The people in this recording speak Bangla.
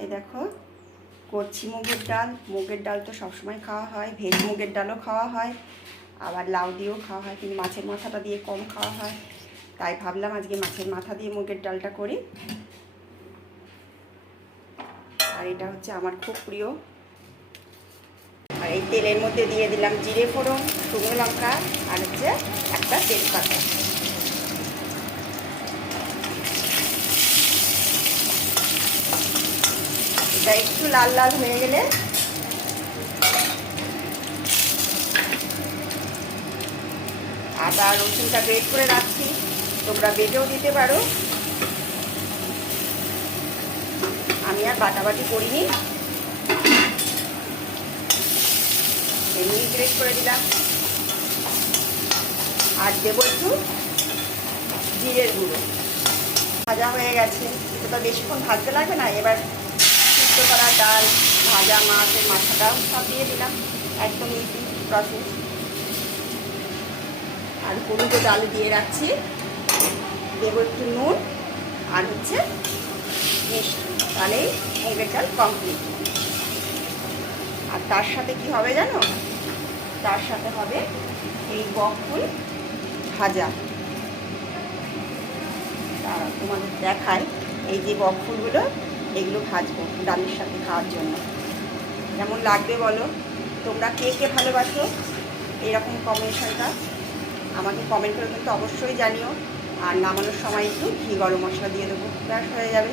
এই দেখো করছি মুগের ডাল। মুগের ডাল তো সবসময় খাওয়া হয়, ভেজ মুগের ডালও খাওয়া হয়, আবার লাউ দিয়েও খাওয়া হয়, কিন্তু মাছের মাথাটা দিয়ে কম খাওয়া হয়। তাই ভাবলাম আজকে মাছের মাথা দিয়ে মুগের ডালটা করি। আর এটা হচ্ছে আমার খুব প্রিয়। আর এই তেলের মধ্যে দিয়ে দিলাম জিরে ফোড়ন, শুকনো লঙ্কা, আর হচ্ছে একটা তেজপাতা। এটা একটু লাল লাল হয়ে গেলে আদা রসুনটা গ্রেট করে রাখছি, তোমরা বেটেও দিতে পারো। আমি আর বাটাবাটি করিনি, এমনি গ্রেট করে দিলাম। আর দেবো একটু জিরের গুঁড়ো। ভাজা হয়ে গেছে, এটা তো বেশিক্ষণ ভাজতে লাগবে না। এবার সিদ্ধ করা ডাল, ভাজা মাছের মাথাটাও সব দিয়ে দিলাম, একদম ইজি প্রসেস। আর হলুদও ডাল দিয়ে রাখছি, দেবো একটু নুন আর হচ্ছে মিষ্টি, তাহলেই মুগের ডাল কমপ্লিট। আর তার সাথে কি হবে জানো? তার সাথে হবে এই বকফুল ভাজা। তারা তোমাদের দেখায়, এই যে বকফুলগুলো, এগুলো ভাজবো ডালের সাথে খাওয়ার জন্য। কেমন লাগবে বলো? তোমরা কে কে ভালোবাসো এরকম কম্বিনেশনটা? আমাকে কমেন্ট করে কিন্তু অবশ্যই জানিও। আর নামানোর সময় একটু ঘি গরম মশলা দিয়ে দেবো, ব্যাস হয়ে যাবে।